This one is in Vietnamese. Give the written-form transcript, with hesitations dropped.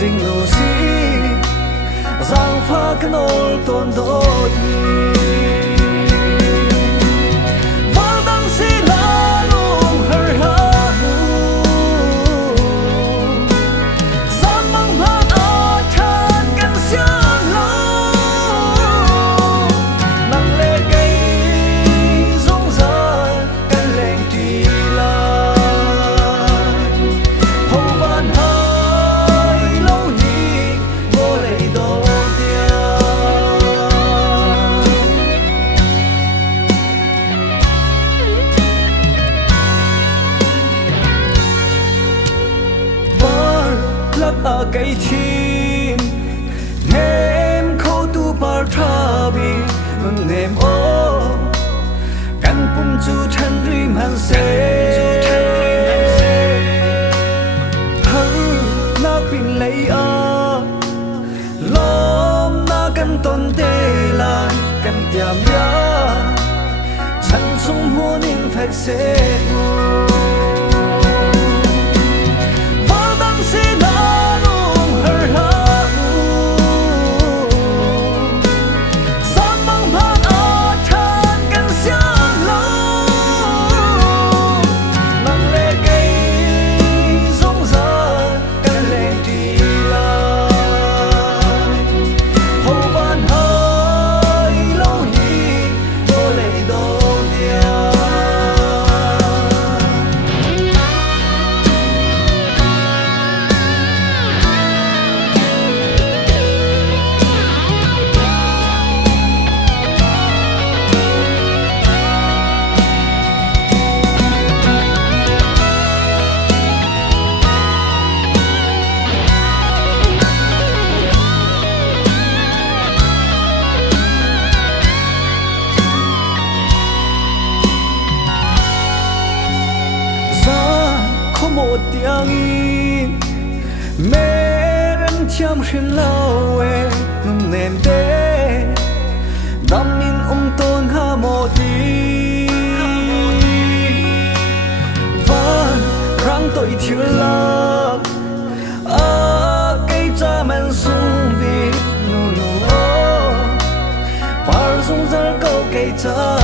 dinh nô si giang pha cái nô tôn đôi vang đăng si la lung hờ hờ sam mang mang ở chân căn xiang lo nặng lệ cây rung rơi căn lệnh trì la hồng vạn hơi lâu nhị vô lệ đồ ở cây chim em khâu tu bar trabi em ô căn bum chu chân rim han se hư na pin lấy a lom na căn tôn tê lan căn tiam ya chân sung muôn in phách se một tiếng in mẹ rắn chăm xin lâu em ném đê đam in tôn ha một đi vẫn răng tội thiếu lắm cây cha men sung đi nụ nụ bar sung ra câu cây cha